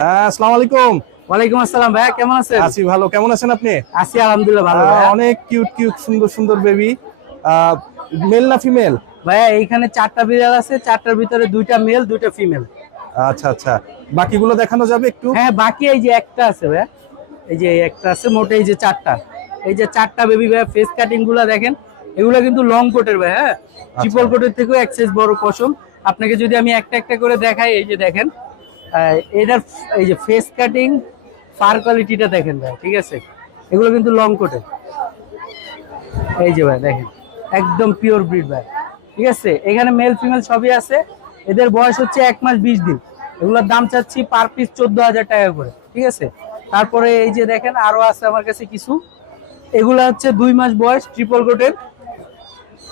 হ্যাঁ আসসালামু আলাইকুম। ওয়ালাইকুম আসসালাম ভাইয়া কেমন আছেন? আছি ভালো কেমন আছেন আপনি? আছি আলহামদুলিল্লাহ ভালো অনেক কিউট কিউট সুন্দর সুন্দর বেবি মেল না ফিমেল ভাইয়া এইখানে চারটা বিড়াল আছে চারটার ভিতরে দুইটা মেল দুইটা ফিমেল আচ্ছা আচ্ছা। বাকিগুলো দেখানো যাবে একটু? হ্যাঁ বাকি এই যে একটা আছে ভাইয়া এই যে একটা আছে মোটে এই যে চারটা। এই যে চারটা বেবি ভাইয়া ফেস কাটিংগুলা দেখেন এগুলা কিন্তু লং কোটের ভাই হ্যাঁ? ট্রিপল কোটের থেকেও এক্সেস বড় পশম। আপনাকে যদি আমি একটা একটা করে দেখাই এই যে দেখেন এটার এই যে ফেস কাটিং ফার কোয়ালিটিটা দেখেন ভাই, ঠিক আছে? এগুলো কিন্তু লং কোটে এই যে ভাই, দেখেন, একদম পিওর ব্রিড ভাই, ঠিক আছে? এখানে মেল ফিমেল সবই আছে। এদের বয়স হচ্ছে এক মাস বিশ দিন। এগুলোর দাম চাচ্ছি পার পিস চোদ্দ হাজার টাকা করে, ঠিক আছে? তারপরে এই যে দেখেন আরও আছে আমার কাছে কিছু। এগুলো হচ্ছে দুই মাস বয়স ট্রিপল কোটের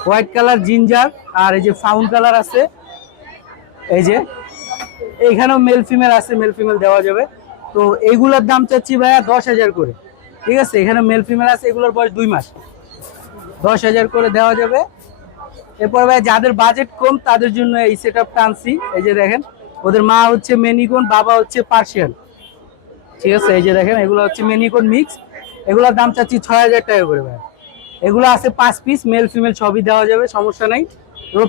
হোয়াইট কালার জিঞ্জার আর এই যে ফাউন কালার আছে। এই যে এখানেও মেল ফিমেল আছে মেল ফিমেল দেওয়া যাবে। তো এইগুলোর দাম চাচ্ছি ভাইয়া দশ হাজার করে। ঠিক আছে? এখানে মেল ফিমেল আছে, এগুলোর বয়স দুই মাস। দশ হাজার করে দেওয়া যাবে। এরপর ভাই যাদের বাজেট কম, তাদের জন্য এই সেট আপটা আনছি। এই যে দেখেন, ওদের মা হচ্ছে মেনিকন বাবা হচ্ছে পার্সিয়ান ঠিক আছে? এই যে দেখেন, এগুলো হচ্ছে মেনিকন মিক্স এগুলোর দাম চাচ্ছি ছয় হাজার টাকা করে ভাই এগুলো আছে পাঁচ পিস মেল ফিমেল সবই দেওয়া যাবে, সমস্যা নাই।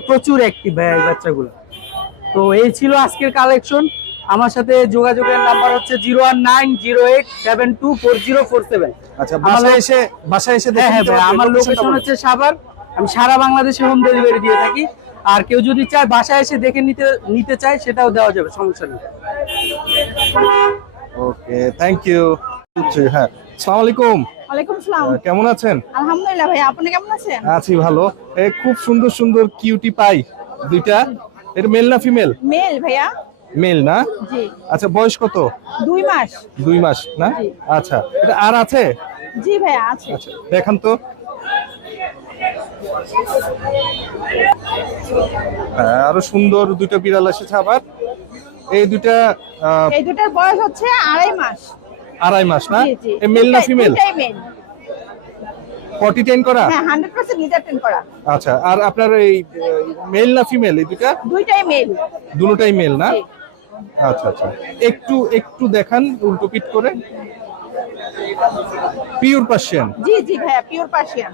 প্রচুর অ্যাক্টিভ ভাই এই বাচ্চাগুলো। তো এই ছিল আজকের কালেকশন আমার সাথে যোগাযোগের নাম্বার হচ্ছে zero one nine zero eight seven two four zero four seven আচ্ছা বাসায় এসে বাসায় এসে হ্যাঁ হ্যাঁ? আমার লোকেশন হচ্ছে সাভার। আমি সারা বাংলাদেশে হোম ডেলিভারি দিয়ে থাকি। আর কেউ যদি চায় বাসায় এসে দেখে নিতে নিতে চায় সেটাও দেওয়া যাবে সমস্যা নেই। ওকে থ্যাংক ইউ হ্যাঁ। আসসালামু আলাইকুম। ওয়ালাইকুম সালাম। কেমন আছেন? আলহামদুলিল্লাহ ভাই আপনি কেমন আছেন? আছি ভালো। এ খুব সুন্দর সুন্দর কিউটি পাই দুইটা। এটা মেল না ফিমেল মেল ভাইয়া। মেল না? আচ্ছা বয়স কত? দুই মাস। দুই মাস না? আচ্ছা এটা আর আছে? জি ভাইয়া আছে। আচ্ছা দেখান তো। হ্যাঁ, আরও সুন্দর দুটো বিড়াল এসেছে আবার। এই দুটা এই দুটার বয়স হচ্ছে আড়াই মাস। আড়াই মাস না? মেল না ফিমেল মেল টেন করা? হ্যাঁ করা। আচ্ছা আর আপনার এই মেল না ফিমেল এই দুটা দুইটাই মেল দুটোটাই মেল না? আচ্ছা আচ্ছা। একটু একটু দেখান উল্টো পিট করে। পিওর পার্সিয়ান জি জি ভাইয়া পিওর পার্সিয়ান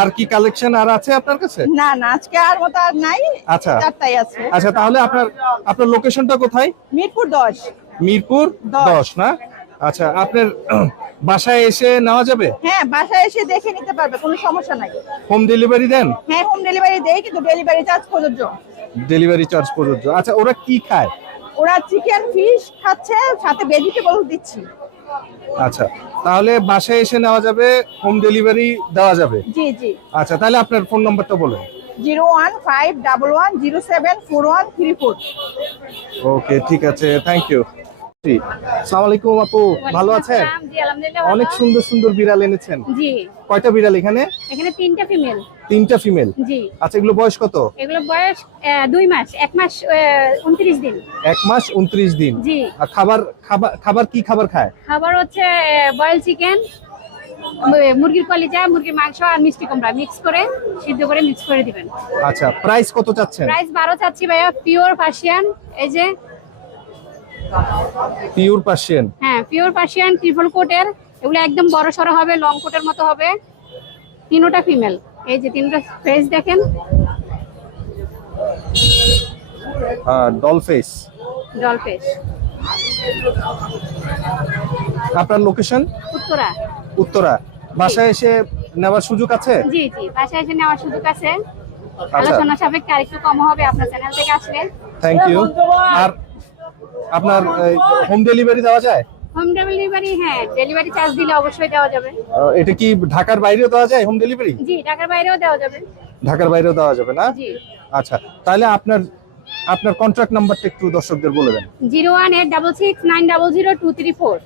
আর কি কালেকশন আর আছে আপনার কাছে? না না আজকে আর মতো আর নাই। আচ্ছা। চারটাই আছে। আচ্ছা তাহলে আপনার আপনার লোকেশনটা কোথায়? মিরপুর দশ। মিরপুর দশ। দশ না? আচ্ছা আপনার বাসায় এসে নেওয়া যাবে? হ্যাঁ বাসায় এসে দেখে নিতে পারবে কোনো সমস্যা নাই। হোম ডেলিভারি দেন? হ্যাঁ হোম ডেলিভারি দেয় কিন্তু ডেলিভারি চার্জ প্রযোজ্য। ডেলিভারি চার্জ প্রযোজ্য। আচ্ছা ওরা কি খায়? ওরা চিকেন ফিশ খাচ্ছে সাথে ভেজিটেবল দিচ্ছি। আচ্ছা তাহলে বাসায় এসে নেওয়া যাবে হোম ডেলিভারি দেওয়া যাবে? জি জি। আচ্ছা তাহলে আপনার ফোন নাম্বারটা বলুন। Zero one five double one zero seven four one three four. Okay ঠিক আছে থ্যাংক ইউ সালাম আলাইকুম আপু ভালো আছেন? অনেক সুন্দর সুন্দর বিড়াল এনেছেন। জি। কয়টা বিড়াল এখানে? এখানে তিনটা ফিমেল। তিনটা ফিমেল? জি। আচ্ছা এগুলো বয়স কত? এগুলো বয়স দুই মাস। এক মাস উনত্রিশ দিন। এক মাস উনত্রিশ দিন। জি। আর খাবার খাবার খাবার কি খাবার খায়? খাবার হচ্ছে বয়েল চিকেন মুরগির কলিজা মুরগির মাংস আর মিষ্টি কুমড়া। মিক্স করে সিদ্ধ করে মিক্স করে দিবেন। আচ্ছা প্রাইস কত চাচ্ছেন? প্রাইস বারো চাচ্ছি ভাইয়া পিওর পার্সিয়ান এই যে পিওর পার্সিয়ান হ্যাঁ পিওর পার্সিয়ান ট্রিপল কোটের এগুলো একদম বড় সড়ো হবে লং কোটের মতো হবে। তিনোটা ফিমেল এই যে তিনটা ফেস দেখেন। ডল ফেস ডল ফেস আপনার লোকেশন উত্তরা। উত্তরা। বাসায় এসে নেওয়ার সুযোগ আছে? জি জি বাসায় এসে নেওয়ার সুযোগ আছে। আচ্ছা। আলোচনা সাপেক্ষে আরেকটু কম হবে আপনার চ্যানেল থেকে আসলে। থ্যাংক ইউ আর আপনার হোম ডেলিভারি দেওয়া যায়? হোম ডেলিভারি হ্যাঁ ডেলিভারি চার্জ দিলে অবশ্যই দেওয়া যাবে। এটা কি ঢাকার বাইরেও দেওয়া যায় হোম ডেলিভারি জি ঢাকার বাইরেও দেওয়া যাবে। ঢাকার বাইরেও দেওয়া যাবে না? জি। আচ্ছা তাহলে আপনার আপনার কন্ট্রাক্ট নাম্বারটা একটু দর্শকদের বলে দেন। Zero one eight double six nine double zero two three four.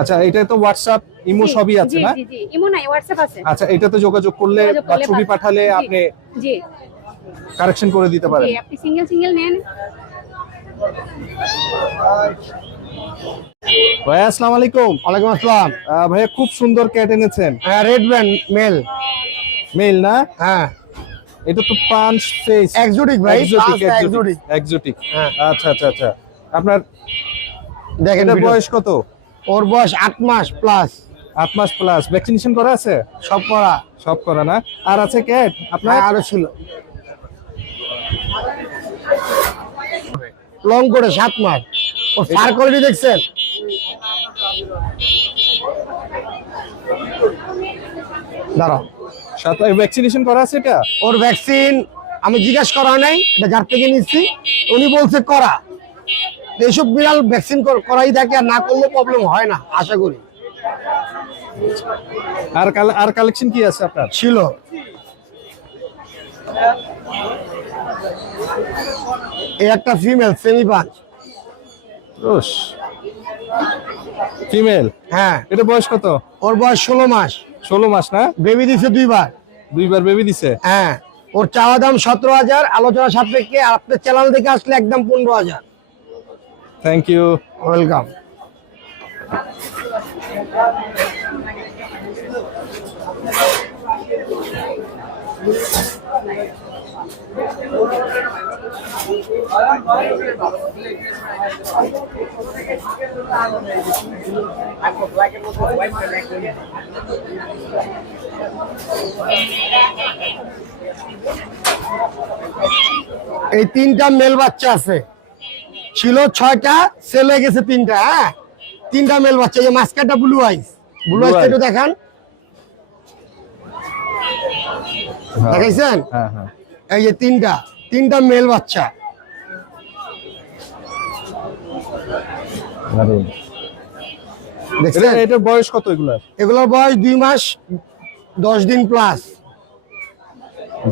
আচ্ছা এটা তো হোয়াটসঅ্যাপ ইমো সবই আছে না? জি জি ইমো নাই হোয়াটসঅ্যাপ আছে। আচ্ছা এটাতে যোগাযোগ করলে যোগাযোগ বা করলে ছবি পাঠালে আপনি জি। কারেকশন করে দিতে পারেন। জি আপনি সিঙ্গেল সিঙ্গেল নেন। ভাইয়া আসসালামু আলাইকুম। ওয়ালাইকুম আসসালাম। ভাইয়া খুব সুন্দর ক্যাট এনেছেন। হ্যাঁ রেড ব্যান্ড মেল মেল না? হ্যাঁ। এটা তো পাঁচ ফেস Exotic ভাই। এক্সোটিক হ্যাঁ। আচ্ছা আচ্ছা আচ্ছা। আপনার দেখেন বয়স কত? ওর বয়স আট মাস প্লাস আট মাস প্লাস ভ্যাকসিনেশন করা আছে? সব করা। সব করা না? আর আছে ক্যাট আপনার? হ্যাঁ, আরও ছিল। লং করে সাত মাস। ও ফার কোয়ালিটি দেখছেন? দাঁড়াও। ভ্যাকসিনেশন করা আছে এটা? ওর ভ্যাকসিন আমি জিজ্ঞেস করা নাই এটা যার থেকে নিচ্ছি। উনি বলছে করা। এইসব বিড়াল ভ্যাকসিন করাই থাকে আর না করলে প্রবলেম হয় না আশা করি। আর আর কালেকশন কি আছে আপনার? ছিল। এই একটা ফিমেল সেমি পাঁচ রোশ ফিমেল হ্যাঁ। এটা বয়স কত? ওর বয়স ষোলো মাস। ষোলো মাস না? বেবি দিছে দুইবার। দুইবার বেবি দিছে? হ্যাঁ। ওর চাওয়া দাম সতেরো হাজার আলোচনা সাপেক্ষে আর আপনার চ্যানেল থেকে আসলে একদম পনেরো হাজার। থ্যাংক ইউ ওয়েলকাম এই তিনটা মেল বাচ্চা আছে। ছিল ছয়টা সেল গেছে তিনটা হ্যাঁ? তিনটা মেল বাচ্চা এই যে মাস্কারটা ব্লু আইস ব্লু আইস একটু দেখান। দেখাইছেন? হ্যাঁ হ্যাঁ। এই যে তিনটা তিনটা মেল বাচ্চা। দেখছেন? এটার বয়স কত এগুলার? এগুলোর বয়স দুই মাস দশ দিন প্লাস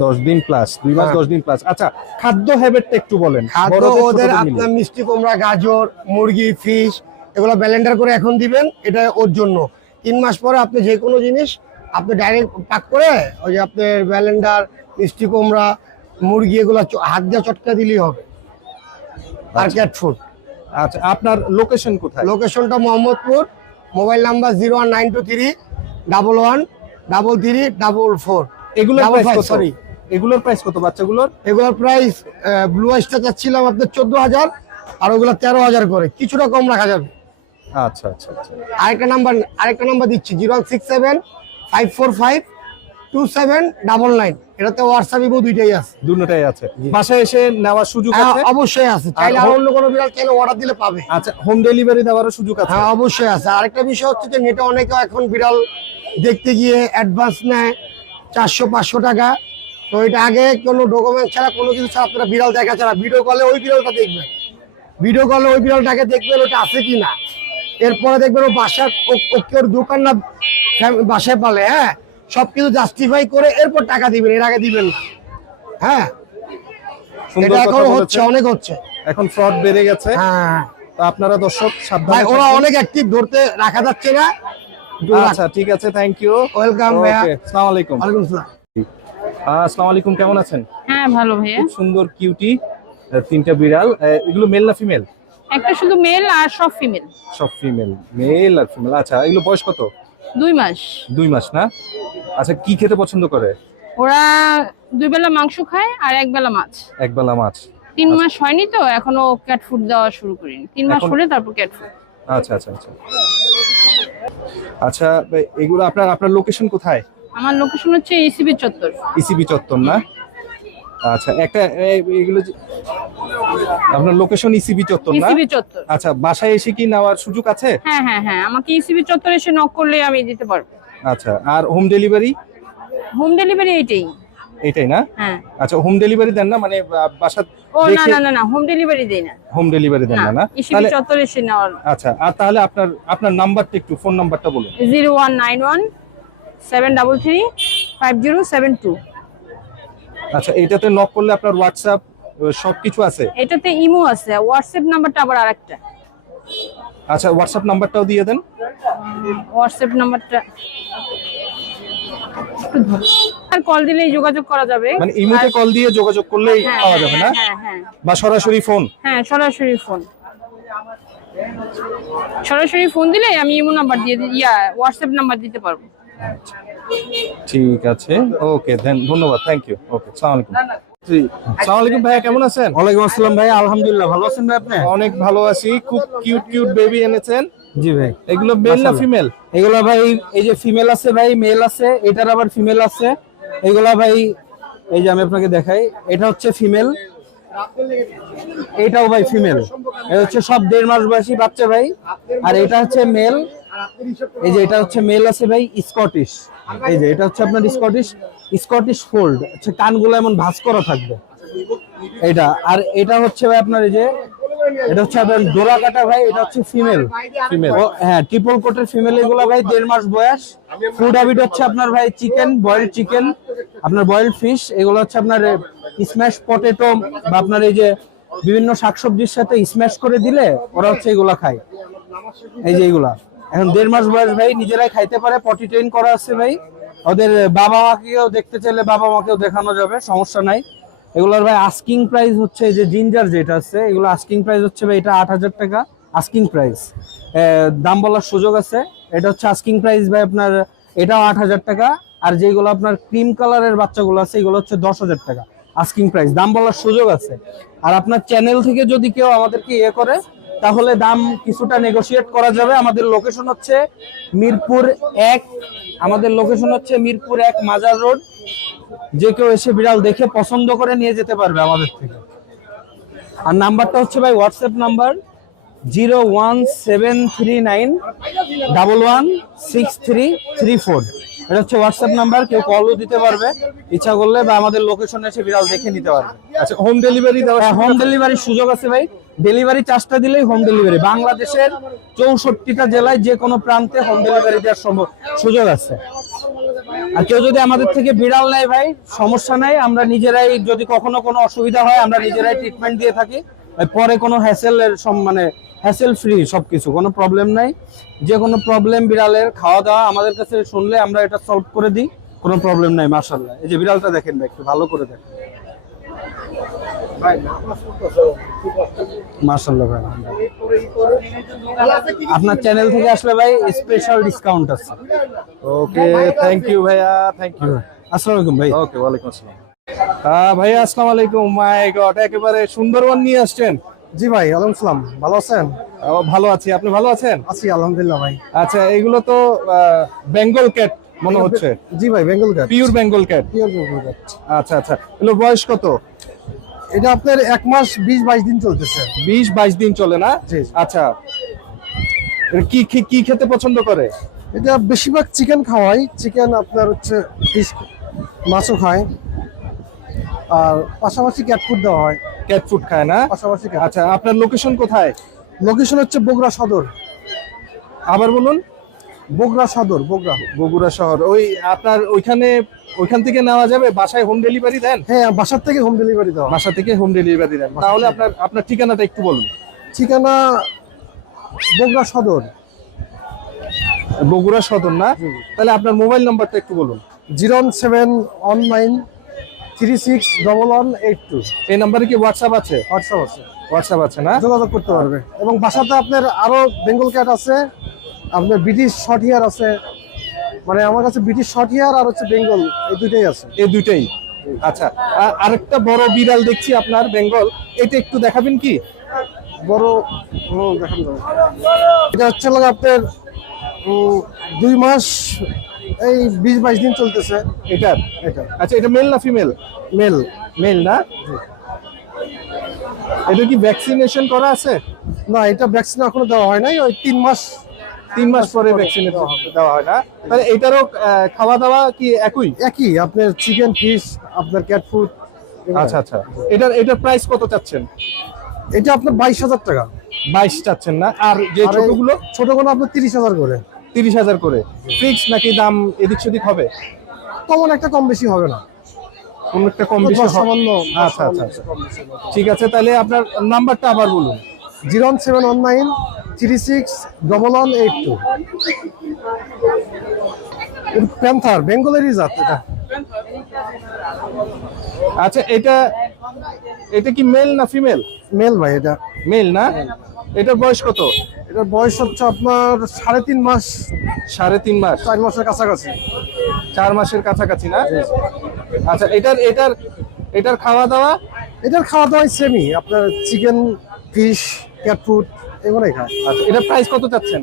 দশ দিন প্লাস দুই মাস হ্যাঁ। দশ দিন প্লাস আচ্ছা খাদ্য হ্যাবিটটা একটু বলেন। খাদ্য ওদের আপনার মিষ্টি কুমড়া গাজর মুরগি ফিশ এগুলো ব্যালেন্ডার করে এখন দিবেন এটা ওর জন্য। তিন মাস পরে আপনি যে কোনো জিনিস আপনি ডাইরেক্ট পাক করে ওই যে আপনার ব্যালেন্ডার মিষ্টি কুমড়া মুরগি এগুলো হাত দিয়ে চটকা দিলেই হবে। আর ক্যাট ফুড আচ্ছা আপনার লোকেশন কোথায়? লোকেশনটা Mohammadpur mobile number zero one nine two three double one double three double four এগুলোর Double প্রাইস কত? sorry. এগুলোর প্রাইস কত বাচ্চাগুলোর? এগুলোর প্রাইস ব্লু আইসটা চাচ্ছিলাম আপনার চোদ্দ হাজার আর ওগুলো তেরো হাজার করে। কিছুটা কম রাখা যাবে। আচ্ছা আচ্ছা আচ্ছা। আরেকটা নাম্বার আরেকটা নাম্বার দিচ্ছি zero six seven five four five two seven double nine এটাতে হোয়াটসঅ্যাপ ইবো দুইটাই আছে। দুটোটাই আছে। বাসায় এসে নেওয়ার সুযোগ হ্যাঁ আছে? অবশ্যই আছে। চাইলে আর অন্য কোনো বিড়াল চাইলে অর্ডার দিলে পাবে। আচ্ছা হোম ডেলিভারি দেওয়ারও সুযোগ আছে? হ্যাঁ অবশ্যই আছে। আরেকটা বিষয় হচ্ছে যে নেটে অনেকে এখন বিড়াল দেখতে গিয়ে অ্যাডভান্স নেয় চারশো পাঁচশো টাকা। তো এটা আগে কোনো ডকুমেন্ট ছাড়া কোনো কিছু ছাড়া আপনারা বিড়াল দেখা ছাড়া। ভিডিও কলে ওই বিড়ালটা দেখবেন। ভিডিও কলে ওই বিড়ালটাকে দেখবেন ওটা আছে কি না এরপরে দেখবেন ও বাসার ওর দোকান না বাসায় পালে হ্যাঁ? সব কিছু জাস্টিফাই করে এরপর টাকা দিবেন এর আগে দিবেন না। হ্যাঁ? এটা এখন হচ্ছে অনেক হচ্ছে। এখন ফ্রড বেড়ে গেছে। হ্যাঁ। আপনারা দর্শক ভাই ওরা অনেক অ্যাক্টিভ ধরতে রাখা যাচ্ছে না। আচ্ছা ঠিক আছে থ্যাংক ইউ ওয়েলকাম ভাইয়া। আসসালামু আলাইকুম। ওয়ালাইকুম আসসালাম আসসালামু আলাইকুম কেমন আছেন? হ্যাঁ ভালো ভাইয়া। খুব সুন্দর কিউটি তিনটা বিড়াল। এগুলো মেল না ফিমেল একটা শুধু মেল আর সব ফিমেল সব ফিমেল মেল আর ফিমেল আচ্ছা এগুলো বয়স কত? দুই মাস। দুই মাস না? আচ্ছা কি খেতে পছন্দ করে? ওরা দুই বেলা মাংস খায় আর এক বেলা মাছ। এক বেলা মাছ। তিন মাস হয়নি তো এখনও ক্যাট ফুড দেওয়া শুরু করিনি। তিন মাস হলে তারপর ক্যাট ফুড আচ্ছা আচ্ছা আচ্ছা। আচ্ছা এগুলো আপনার আপনার লোকেশন কোথায়? আমার লোকেশন হচ্ছে ইসিবি চত্বর। ইসিবি চত্বর না? আচ্ছা একটা এগুলো আপনার লোকেশন ইসিবি চত্বর না? ইসিবি চত্বর। আচ্ছা বাসায় এসে কি নেওয়ার সুযোগ আছে? হ্যাঁ হ্যাঁ হ্যাঁ আমাকে ইসিবি চত্বরে এসে নক করলে আমি দিতে পারব। আচ্ছা আর হোম ডেলিভারি হোম ডেলিভারি এইটাই এটাই না? হ্যাঁ। আচ্ছা হোম ডেলিভারি দেন না মানে বাসা ও না না না না হোম ডেলিভারি দেই না। হোম ডেলিভারি দেন না না ইসিবি চত্বরে এসে নেওয়ার আচ্ছা আর তাহলে আপনার আপনার নাম্বারটা একটু ফোন নাম্বারটা বলুন। 0191 733 5072 আচ্ছা এটাতে নক করলে আপনার হোয়াটসঅ্যাপ সবকিছু আছে? এটাতে ইমো আছে। হোয়াটসঅ্যাপ নাম্বারটা আবার আরেকটা। আচ্ছা হোয়াটসঅ্যাপ নাম্বারটাও দিয়ে দেন। হোয়াটসঅ্যাপ নাম্বারটা আর কল দিলেই যোগাযোগ করা যাবে। মানে ইমোতে কল দিয়ে যোগাযোগ করলেই হ্যাঁ, পাওয়া যাবে না? হ্যাঁ হ্যাঁ বা সরাসরি ফোন হ্যাঁ সরাসরি ফোন সরাসরি ফোন দিলে আমি ইমো নাম্বার দিয়ে ইয়া হোয়াটসঅ্যাপ নাম্বার দিতে পারব। ঠিক আছে। ওকে দেন ধন্যবাদ থ্যাংক ইউ ওকে আসসালামু আলাইকুম। আলাইকুম ভাইয়া কেমন আছেন? ওয়ালাইকুম আসসালাম ভাই আলহামদুলিল্লাহ ভালো আছেন ভাই আপনি? অনেক ভালো আছি খুব কিউট কিউট বেবি এনেছেন। জি ভাই। এগুলো মেল না ফিমেল এগুলা ভাই এই যে ফিমেল আছে ভাই মেল আছে এটার আবার ফিমেল আছে। এগুলা ভাই এই যে আমি আপনাকে দেখাই এটা হচ্ছে ফিমেল এটাও ভাই ফিমেল এটা হচ্ছে সব দেড় মাস বয়সী বাচ্চা ভাই। আর এটা হচ্ছে মেল এই যে এটা হচ্ছে মেল আছে ভাই স্কটিশ এই যে এটা হচ্ছে আপনার স্কটিশ স্কটিশ ফোল্ড হচ্ছে কানগুলো এমন ভাঁজ করা থাকবে। এটা আর এটা হচ্ছে ভাই আপনার এই যে এটা হচ্ছে আপনার ডোরা কাটা ভাই এটা হচ্ছে ফিমেল ফিমেল হ্যাঁ ট্রিপল কোটের ফিমেল এগুলো ভাই দেড় মাস বয়স। ফুড হ্যাবিট হচ্ছে আপনার ভাই চিকেন বয়েলড চিকেন আপনার বয়েলড ফিশ এগুলো হচ্ছে আপনার স্ম্যাশ পটেটো বা আপনার এই যে বিভিন্ন শাকসবজির সাথে স্ম্যাশ করে দিলে ওরা হচ্ছে এগুলা খায়। এই যে এগুলা। এখন দেড় মাস বয়স ভাই, নিজেরাই খাইতে পারে পটি ট্রেন করা আছে ভাই। ওদের বাবা মাকেও দেখতে চাইলে বাবা মাকেও দেখানো যাবে, সমস্যা নাই। এগুলোর ভাই আস্কিং প্রাইস হচ্ছে যে জিঞ্জার যেটা আছে, এগুলো আস্কিং প্রাইস হচ্ছে ভাই এটা আট হাজার টাকা আস্কিং প্রাইস দাম বলার সুযোগ আছে। এটা হচ্ছে আস্কিং প্রাইস ভাই আপনার, এটাও আট হাজার টাকা, আর যেগুলো আপনার ক্রিম কালারের বাচ্চাগুলো আছে, এগুলো হচ্ছে দশ হাজার টাকা আস্কিং প্রাইস দাম বলার সুযোগ আছে। আর আপনার চ্যানেল থেকে যদি কেউ আমাদেরকে ইয়ে করে তাহলে দাম কিছুটা নেগোশিয়েট করা যাবে। আমাদের লোকেশন হচ্ছে মিরপুর এক। আমাদের লোকেশন হচ্ছে মিরপুর এক মাজার রোড। যে কেউ এসে বিড়াল দেখে পছন্দ করে নিয়ে যেতে পারবে আমাদের থেকে। আর নাম্বারটা হচ্ছে ভাই WhatsApp number zero one seven three nine double one six three three four. এটা হচ্ছে হোয়াটসঅ্যাপ নাম্বার কেউ কলও দিতে পারবে। ইচ্ছা করলে বা আমাদের লোকেশনে এসে বিড়াল দেখে নিতে পারবে। আচ্ছা হোম ডেলিভারি দেওয়া হোম ডেলিভারির সুযোগ আছে ভাই। ডেলিভারি চার্জটা দিলেই হোম ডেলিভারি বাংলাদেশের চৌষট্টিটা জেলায় যে কোনো প্রান্তে হোম ডেলিভারি দেওয়ার সম্ভব সুযোগ আছে। আর কেউ যদি আমাদের থেকে বিড়াল নেয় ভাই সমস্যা নাই। আমরা নিজেরাই যদি কখনো কোনো অসুবিধা হয় আমরা নিজেরাই ট্রিটমেন্ট দিয়ে থাকি। পরে কোনো হ্যাসেলের মানে হ্যাসেল ফ্রি সবকিছু কোনো প্রবলেম নাই। যে কোনো প্রবলেম বিড়ালের খাওয়া দাওয়া আমাদের কাছে শুনলে আমরা এটা সলভ করে দিই কোনো প্রবলেম নাই মার্শাল্লাহ এই যে বিড়ালটা দেখেন ভাই একটু ভালো করে দেখেন। মার্শাল্লাহ ভাই আপনার চ্যানেল থেকে আসলে ভাই স্পেশাল ডিসকাউন্ট আছে। ওকে থ্যাংক ইউ ভাইয়া থ্যাংক ইউ আসসালামু আলাইকুম ভাই। ওকে ওয়ালাইকুম আসসালাম। ভাইয়া আসসালামু আলাইকুম। মাই গড একেবারে সুন্দরবন নিয়ে আসছেন। জি ভাই আলহামদুলিল্লাহ ভালো আছেন? ভালো আছি। আপনি ভালো আছেন? আছি আলহামদুলিল্লাহ ভাই। আচ্ছা এগুলো তো বেঙ্গল ক্যাট মনে হচ্ছে। জি ভাই Bengal cat. Pure Bengal cat. Pure Bengal cat. আচ্ছা আচ্ছা। এগুলো বয়স কত? এটা আপনার এক মাস বিশ বাইশ দিন চলতেছে। বিশ বাইশ দিন চলে না? জি। আচ্ছা। কি- কি খেতে পছন্দ করে? এটা বেশিরভাগ চিকেন খাওয়াই। চিকেন আপনার হচ্ছে ফিশ মাছও খায়। আর পাশাপাশি ক্যাট ফুড দেওয়া হয়। ক্যাট ফুড খায় না? পাশাপাশি আচ্ছা আপনার লোকেশন কোথায়? লোকেশন হচ্ছে বগুড়া সদর। আবার বলুন। বগুড়া সদর বগুড়া। বগুড়া শহর। ওই আপনার ওইখানে ওইখান থেকে নেওয়া যাবে? বাসায় হোম ডেলিভারি দেন? হ্যাঁ বাসার থেকে হোম ডেলিভারি দেওয়া বাসা থেকে হোম ডেলিভারি দেন। তাহলে আপনার আপনার ঠিকানাটা একটু বলুন। ঠিকানা বগুড়া সদর। বগুড়া সদর না? তাহলে আপনার মোবাইল নাম্বারটা একটু বলুন। Zero seven one nine three six double one eight two. এই নাম্বারে কি হোয়াটসঅ্যাপ আছে? হোয়াটসঅ্যাপ আছে। হোয়াটসঅ্যাপ আছে না? যোগাযোগ করতে পারবে। এবং বাসাতে আপনার আরও বেঙ্গল ক্যাট আছে আপনার ব্রিটিশ শর্ট হেয়ার আছে। মানে আমার কাছে ব্রিটিশ শর্ট হেয়ার আর হচ্ছে বেঙ্গল এই দুইটাই আছে। এই দুইটাই? আচ্ছা আ- আরেকটা বড় বিড়াল দেখছি আপনার বেঙ্গল এটা একটু দেখাবেন কি? বড় দেখান এটা হচ্ছে আপনার দুই মাস এই বিশ বাইশ দিন চলতেছে। এটার এটা। আচ্ছা এটা মেল না ফিমেল মেল মেল না। এটা কি ভ্যাকসিনেশন করা আছে? না এটা ভ্যাকসিন এখনও দেওয়া হয় নাই। ওই তিন মাস তিন মাস পরে ভ্যাকসিন দেওয়া হয় না। তাহলে এটারও খাওয়া দাওয়া কি একই? একই। আপনার চিকেন ফিশ আপনার ক্যাট ফুড আচ্ছা আচ্ছা। এটার এটার প্রাইস কত চাচ্ছেন? এটা আপনার বাইশ হাজার টাকা। বাইশ চাচ্ছেন না। আর যে ছোটগুলো? ছোটগুলো আপনার তিরিশ হাজার করে। তিরিশ হাজার করে। ফিক্স নাকি দাম এদিক সেদিক হবে? তেমন একটা কম বেশি হবে না। কোন একটা কম বেশি সামান্য আচ্ছা আচ্ছা আচ্ছা। ঠিক আছে তাহলে আপনার নাম্বারটা আবার বলুন। Zero seven one nine three six double one eight two. Panther বেঙ্গলেরই জাত এটা। আচ্ছা এটা এটা কি মেল না ফিমেল মেল ভাই এটা। মেল না? এটার বয়স কত? এটার বয়স হচ্ছে আপনার সাড়ে তিন মাস। সাড়ে তিন মাস। চার মাসের কাছাকাছি। চার মাসের কাছাকাছি না? আচ্ছা এটার এটার এটার খাওয়া দাওয়া এটার খাওয়া দাওয়া সেমি আপনার চিকেন ফিশ ক্যাট ফুড এগুলোই খায়। আচ্ছা এটার প্রাইস কত চাচ্ছেন?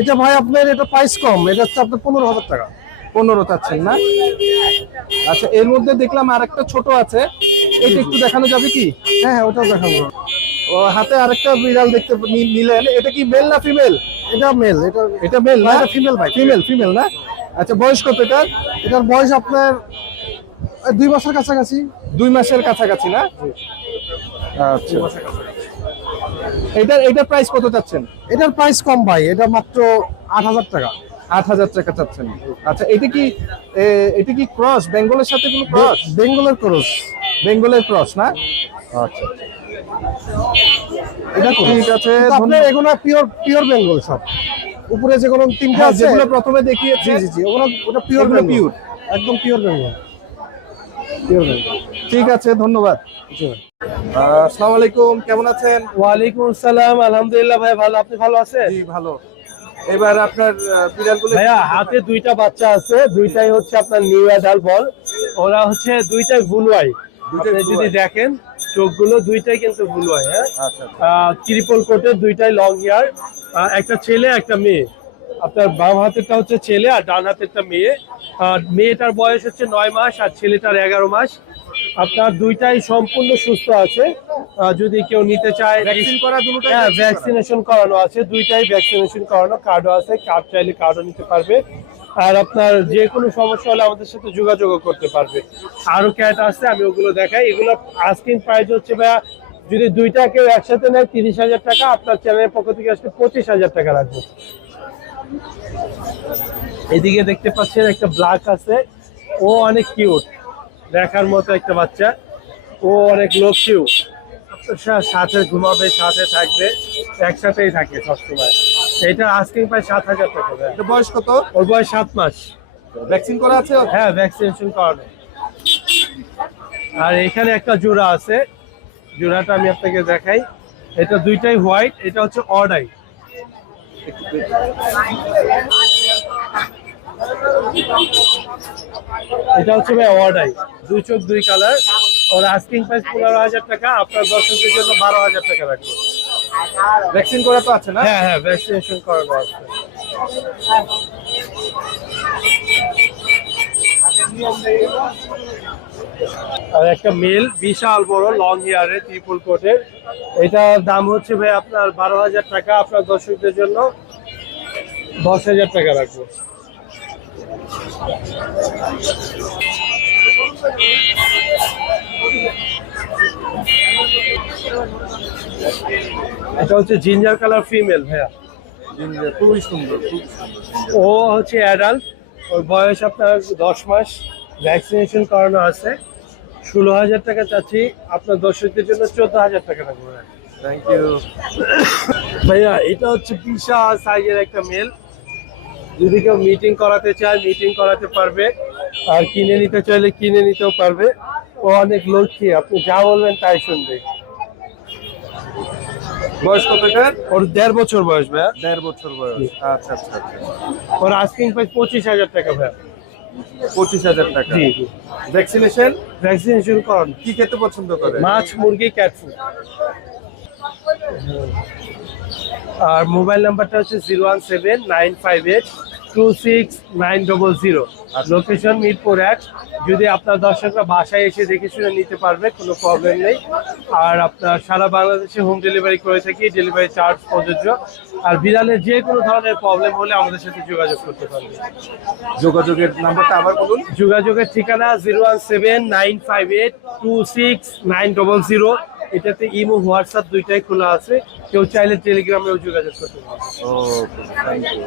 এটা ভাই আপনার এটা প্রাইস কম। এটা হচ্ছে আপনার পনেরো হাজার টাকা। পনেরো চাচ্ছেন না? আচ্ছা এর মধ্যে দেখলাম আরেকটা ছোট আছে। এটা একটু দেখানো যাবে কি? হ্যাঁ হ্যাঁ ওটাও দেখাবো। ও হাতে আরেকটা বিড়াল দেখতে নিলেন। এটা কি মেল না ফিমেল এটা মেল এটা এটা মেল না? এটা female ভাই। ফিমেল ফিমেল না? আচ্ছা বয়স কত এটার? এটার বয়স আপনার দুই মাসের কাছাকাছি। দুই মাসের কাছাকাছি না? আচ্ছা। এটার এটার প্রাইস কত চাচ্ছেন? এটার প্রাইস কম ভাই এটা মাত্র আট হাজার টাকা। আট হাজার টাকা চাচ্ছেন। আচ্ছা এটা কি এটা কি ক্রস বেঙ্গলের সাথে কোনো ক্রস বেঙ্গলের ক্রস বেঙ্গলের ক্রস না? আচ্ছা। এটা ঠিক আছে আপনার এগুলো পিওর পিওর বেঙ্গল সব। উপরে যেগুলো তিনটা আছে? যেগুলো প্রথমে দেখিয়েছি। জি জি জি ওগুলো ওটা পিওর এগুলো একদম পিওর বেঙ্গল পিওর বেঙ্গল ঠিক আছে ধন্যবাদ। আসসালামু আলাইকুম কেমন আছেন? ওয়ালাইকুম আসসালাম আলহামদুলিল্লাহ ভাই ভালো। আপনি ভালো আছেন? জি ভালো। এবার আপনার বিড়ালগুলো ভাইয়া হাতে দুইটা বাচ্চা আছে দুইটাই হচ্ছে আপনার নিউ অ্যাডাল বল। ওরা হচ্ছে দুইটাই বুলুয়াই আপনি যদি দেখেন চোখগুলো দুইটাই কিন্তু ভুল হয় হ্যাঁ? আচ্ছা আচ্ছা। ট্রিপল কোটের দুইটাই লং হেয়ার একটা ছেলে একটা মেয়ে। আপনার বাম হাতেরটা হচ্ছে ছেলে আর ডান হাতেরটা মেয়ে। আর মেয়েটার বয়স হচ্ছে নয় মাস আর ছেলেটার এগারো মাস। আপনার দুইটাই সম্পূর্ণ সুস্থ আছে। যদি কেউ নিতে চায় ভ্যাকসিন করা দুটোটাই হ্যাঁ ভ্যাকসিনেশন করানো আছে। দুইটাই ভ্যাকসিনেশন করানো। কার্ডও আছে। কার্ড চাইলে কার্ডও নিতে পারবে। আর আপনার যে কোনো সমস্যা হলে আমাদের সাথে যোগাযোগ করতে পারবে। আরও ক্যাট আছে, আমি ওগুলো দেখাই। এগুলো আস্কিং প্রাইস হচ্ছে ভাইয়া, যদি দুইটা কেউ একসাথে নেয় তিরিশ হাজার টাকা, আপনার চ্যানেলের পক্ষ থেকে আসলে পঁচিশ হাজার টাকা রাখব এদিকে দেখতে পাচ্ছেন একটা ব্ল্যাক আছে, ও অনেক কিউট দেখার মতো একটা বাচ্চা, ও অনেক সা- সাথে ঘুমাবে, সাথে থাকবে, একসাথেই থাকে সবসময়। এটা আজকে প্রায় সাত হাজার টাকা। এটা বয়স কত? ওর বয়স সাত মাস। ভ্যাকসিন করা আছে? হ্যাঁ ভ্যাকসিনেশন করানো। আর এখানে একটা জোড়া আছে। জোড়াটা আমি আপনাকে দেখাই। এটা দুইটাই হোয়াইট এটা হচ্ছে অডাই। এটা হচ্ছে ভাই অডাই। দুই চোখ দুই কালার ওর আস্কিং প্রাইস পনেরো হাজার টাকা আপনার দর্শকদের জন্য বারো হাজার টাকা রাখব ভ্যাকসিন করা তো আছে না? হ্যাঁ হ্যাঁ ভ্যাকসিনেশন করানো আছে। আর একটা মেল বিশাল বড় লং হেয়ারের ত্রিপুল কোটের এটার দাম হচ্ছে ভাই আপনার বারো হাজার টাকা, আপনার দর্শকদের জন্য দশ হাজার টাকা রাখব। এটা হচ্ছে জিঞ্জার কালার ফিমেল ভাইয়া। জিঞ্জার, খুবই সুন্দর খুব ও হচ্ছে অ্যাডাল্ট ওর বয়স আপনার দশ মাস ভ্যাকসিনেশন করানো আছে। ষোলো হাজার টাকা চাচ্ছি আপনার দর্শকদের জন্য চোদ্দ হাজার টাকা রাখব থ্যাংক ইউ ভাইয়া এটা হচ্ছে বিশাল সাইজের একটা মেল যদি কেউ মিটিং করাতে চায় মিটিং করাতে পারবে। আর কিনে নিতে চাইলে কিনে নিতেও পারবে। ও অনেক লক্ষ্মী আপনি যা বলবেন তাই শুনবে। বয়স কত ওর দেড় বছর বয়স ভাইয়া। দেড় বছর বয়স। আচ্ছা আচ্ছা আচ্ছা। ওর আস্কিং প্রাইস পঁচিশ হাজার টাকা ভাইয়া। পঁচিশ হাজার টাকা। জি ভ্যাকসিনেশন ভ্যাকসিনেশন করানো। কি খেতে পছন্দ করে? মাছ মুরগি আর মোবাইল নাম্বারটা হচ্ছে zero one seven nine five eight two six nine double zero. Location Mirpur এক। যদি আপনার দর্শকরা বাসায় এসে দেখে শুনে নিতে পারবে কোনো প্রবলেম নেই। আর আপনার সারা বাংলাদেশে হোম ডেলিভারি করে থাকি ডেলিভারি চার্জ প্রযোজ্য। আর বিড়ালের যে কোনো ধরনের প্রবলেম হলে আমাদের সাথে যোগাযোগ করতে পারবে। যোগাযোগের নাম্বারটা আবার বলুন। যোগাযোগের ঠিকানা zero one seven nine five eight two six nine double zero এটাতে ইমো হোয়াটসঅ্যাপ দুইটাই খোলা আছে। কেউ চাইলে টেলিগ্রামেও যোগাযোগ করতে পারবে। ওকে থ্যাংক ইউ